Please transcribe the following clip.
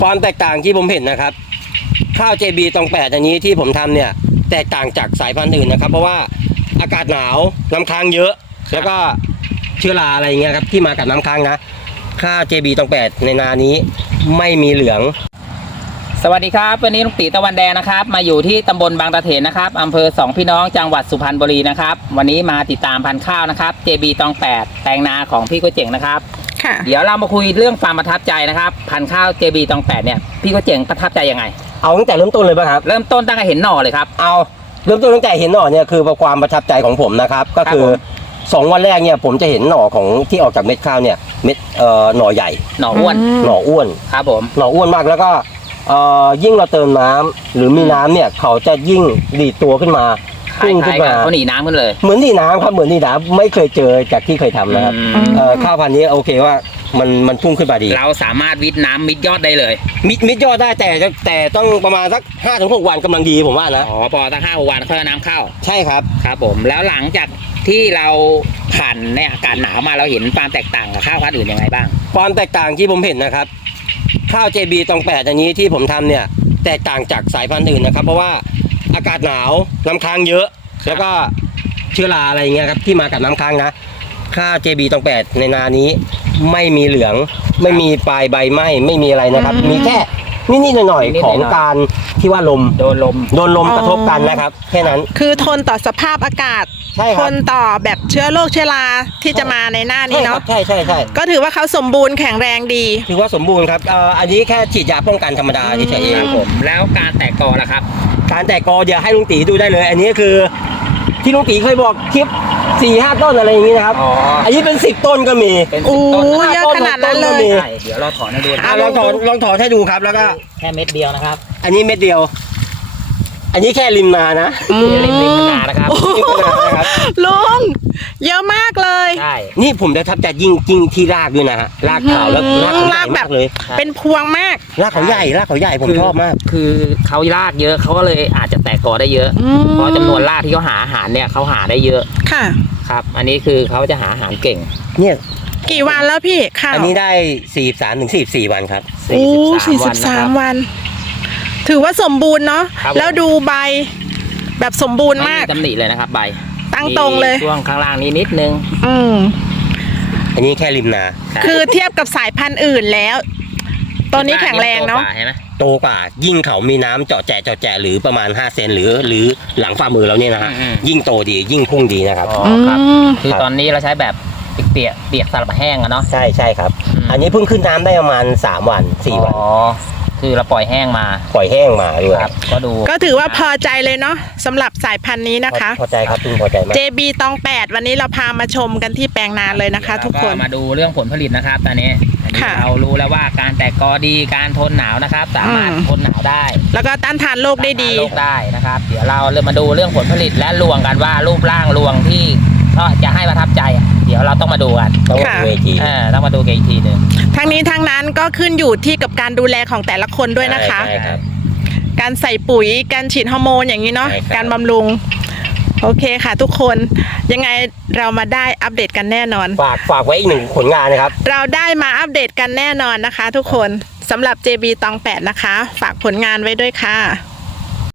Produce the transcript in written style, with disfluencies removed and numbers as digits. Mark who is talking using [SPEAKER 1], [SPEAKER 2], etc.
[SPEAKER 1] ความแตกต่างที่ผมเห็นนะครับข้าว JB ตอง8อันนี้ที่ผมทำเนี่ยแตกต่างจากสายพันธุ์อื่นนะครับเพราะว่าอากาศหนาวน้ำค้างเยอะแล้วก็เชื้อราอะไรเงี้ยครับที่มากับน้ำค้างนะข้าว JB ตอง8ในนานี้ไม่มีเหลือง
[SPEAKER 2] สวัสดีครับวันนี้ลุงตีตะวันแดงนะครับมาอยู่ที่ตำบลบางตะเถนนะครับอำเภอสองพี่น้องจังหวัดสุพรรณบุรีนะครับวันนี้มาติดตามพันธุ์ข้าวนะครับ JB ตอง8แปลงนาของพี่ก๋วยเจ๋งนะครับค่ะเดี๋ยวเรามาคุยเรื่องความประทับใจนะครับพันธุ์ข้าว JB ตอง8เนี่ยพี่ก๋วยเจ๋งประทับใจยังไง
[SPEAKER 1] เอาตั้งแต่เริ่มต้นเลยป่ะครับ
[SPEAKER 2] เริ่มต้นตั้งแต่เห็นหน่อเลยครับ
[SPEAKER 1] เอาเริ่มต้นตั้งแต่เห็นหน่อเนี่ยคือความประทับใจของผมนะครับก็คือ2 วันแรกเนี่ยผมจะเห็นหน่อของที่ออกจากเม็ดข้าวเนี่ยเม็ดหน่อใหญ่
[SPEAKER 2] หน่ออ้วน
[SPEAKER 1] ครับผมหน่ออ้วนมากแล้วก็ยิ่งเราเติมน้ำหรือมีน้ำเนี่ยเขาจะยิ่งดีดตัวขึ้นมาพุ่งขึ้นมา
[SPEAKER 2] เขาหนีน้ำขึ้นเลย
[SPEAKER 1] เหมือนหนีน้ำครับเหมือนหนีน้ำไม่เคยเจอจากที่เคยทำนะครับข้าวพันธุ์นี้โอเคว่ามันพุ่งขึ้นมาดี
[SPEAKER 2] เราสามารถวิดน้ำมิดยอดได้เลย
[SPEAKER 1] มิดยอดได้แต่ต้องประมาณสัก 5-6 วันกำลังดีผมว่านะ
[SPEAKER 2] พอสัก5-6 วันค่อยเอาน้ำเข้า
[SPEAKER 1] ใช่ครับ
[SPEAKER 2] ครับผมแล้วหลังจากที่เราผ่านในอากาศหนาวมาเราเห็นความแตกต่างกับข้าวพันธุ์อื่นยังไงบ้าง
[SPEAKER 1] ความแตกต่างที่ผมเห็นนะครับข้าว JB ตอง8อันนี้ที่ผมทำเนี่ยแตกต่างจากสายพันธุ์อื่นนะครับเพราะว่าอากาศหนาวน้ำค้างเยอะแล้วก็เชื้อราอะไรเงี้ยครับที่มากับน้ำค้างนะข้าว JB ตอง8ในนานี้ไม่มีเหลืองไม่มีปลายใบไหม้ไม่มีอะไรนะครับมีแค่นิดๆหน่อยๆของการที่ว่าลมโดนลมกระทบกันนะครับแค่นั้น
[SPEAKER 3] คือทนต่อสภาพอากาศทนต่อแบบเชื้อโรคเชื้อราที่จะมาในหน้านี้เนาะ
[SPEAKER 1] ใช่
[SPEAKER 3] ก็ถือว่าเขาสมบูรณ์แข็งแรงดี
[SPEAKER 1] ถือว่าสมบูรณ์ครับอันนี้แค่ฉีดยาป้องกันธรรมดาเฉยๆเอง
[SPEAKER 2] ผมแล้วการแตกกอล่ะครับ
[SPEAKER 1] การแตกกอเดี๋ยวให้ลุงตีดูได้เลยอันนี้คือที่ลุงตีเคยบอกคลิป 4-5 ต้นอะไรอย่างนี้นะครับอันนี้เป็น10 ต้นก็มี
[SPEAKER 3] โอ้เยอะขนาดนั้นเลย
[SPEAKER 2] เดี๋ยวเราถอนให้ดู
[SPEAKER 1] ลองถอนให้ดูครับแล้วก็
[SPEAKER 2] แค่เม็ดเดียวนะครับ
[SPEAKER 1] อันนี้เม็ดเดียวอันนี้แค่ริมนานะ
[SPEAKER 2] ริมนานะครับ
[SPEAKER 3] ลุงเยอะมากเลย
[SPEAKER 1] ใช่นี่ผมจะทับใจยิ่งที่รากด้วยนะฮะรากขาวแล้วรากเขาใหญ่มากเลย
[SPEAKER 3] เป็นพวงมาก
[SPEAKER 1] รากเขาใหญ่ผมชอบมาก
[SPEAKER 2] คือเขารากเยอะเขาก็เลยอาจจะแตกกอได้เยอะเพราะจำนวนรากที่เขาหาอาหารเนี่ยเขาหาได้เยอะ
[SPEAKER 3] ค่ะ
[SPEAKER 2] ครับอันนี้คือเขาจะหาอาหารเก่ง
[SPEAKER 1] เนี่ย
[SPEAKER 3] กี่วันแล้วพี่ข้าว
[SPEAKER 1] อันนี้ได้43-44 วันครับ
[SPEAKER 3] 43 วันถือว่าสมบูรณ์เนาะแล้วดูใบแบบสมบูรณ์มาก
[SPEAKER 2] ตำหนิเลยนะครับใบ
[SPEAKER 3] ตั้งตรงเลย
[SPEAKER 2] ช่วงข้างล่างนี้นิดนึง
[SPEAKER 1] อันนี้แค่ริมนา
[SPEAKER 3] คือเทียบกับสายพันธุ์อื่นแล้วตอนนี้แข็งแรงเนาะ
[SPEAKER 1] โตกว่ายิ่งเขามีน้ำเจาะแจะหรือประมาณ5 เซนหรือหลังฝ่ามือเราเนี่ยนะฮะยิ่งโตดียิ่งพุ่งดีนะครับ
[SPEAKER 2] ครับคือตอนนี้เราใช้แบบเปียกสลับแห้งอะเนาะ
[SPEAKER 1] ใช่ครับอันนี้เพิ่งขึ้นน้ำได้ประมาณ3 วัน 4 วัน
[SPEAKER 2] คือเราปล่อยแห้งมา
[SPEAKER 1] ด้วยครับ
[SPEAKER 3] ก็ถือว่าพอใจเลยเนาะสำหรับสายพันธุ์นี้นะคะ
[SPEAKER 1] พอใจครับพอใจมาก
[SPEAKER 3] JB ตอง8วันนี้เราพามาชมกันที่แปลงนาเลยนะคะทุกคน
[SPEAKER 2] มาดูเรื่องผลผลิตนะครับตอนนี้เรารู้แล้วว่าการแตกกอดีการทนหนาวนะครับสามารถทนหนาวได้
[SPEAKER 3] แล้วก็ต้านทานโรคได้ดี
[SPEAKER 2] ได้นะครับเดี๋ยวเรามาดูเรื่องผลผลิตและรวงกันว่ารูปร่างรวงที่ก็จะให้ประทับใจเดี๋ยวเราต้องมาดูกัน
[SPEAKER 1] ต้องมาดูอีกที
[SPEAKER 2] ต้องมาดูกันอีกทีหนึ่ง
[SPEAKER 3] ทั้งนี้ทั้งนั้นก็ขึ้นอยู่ที่กับการดูแลของแต่ละคนด้วยนะคะการใส่ปุ๋ยการฉีดฮอร์โมนอย่างนี้เนาะการบำรุงโอเคค่ะทุกคนยังไงเรามาได้อัปเดตกันแน่นอน
[SPEAKER 1] ฝากไว้อีก1 ผลงานนะครับ
[SPEAKER 3] เราได้มาอัปเดตกันแน่นอนนะคะทุกคนสำหรับ JB ตอง8นะคะฝากผลงานไว้ด้วยค่ะ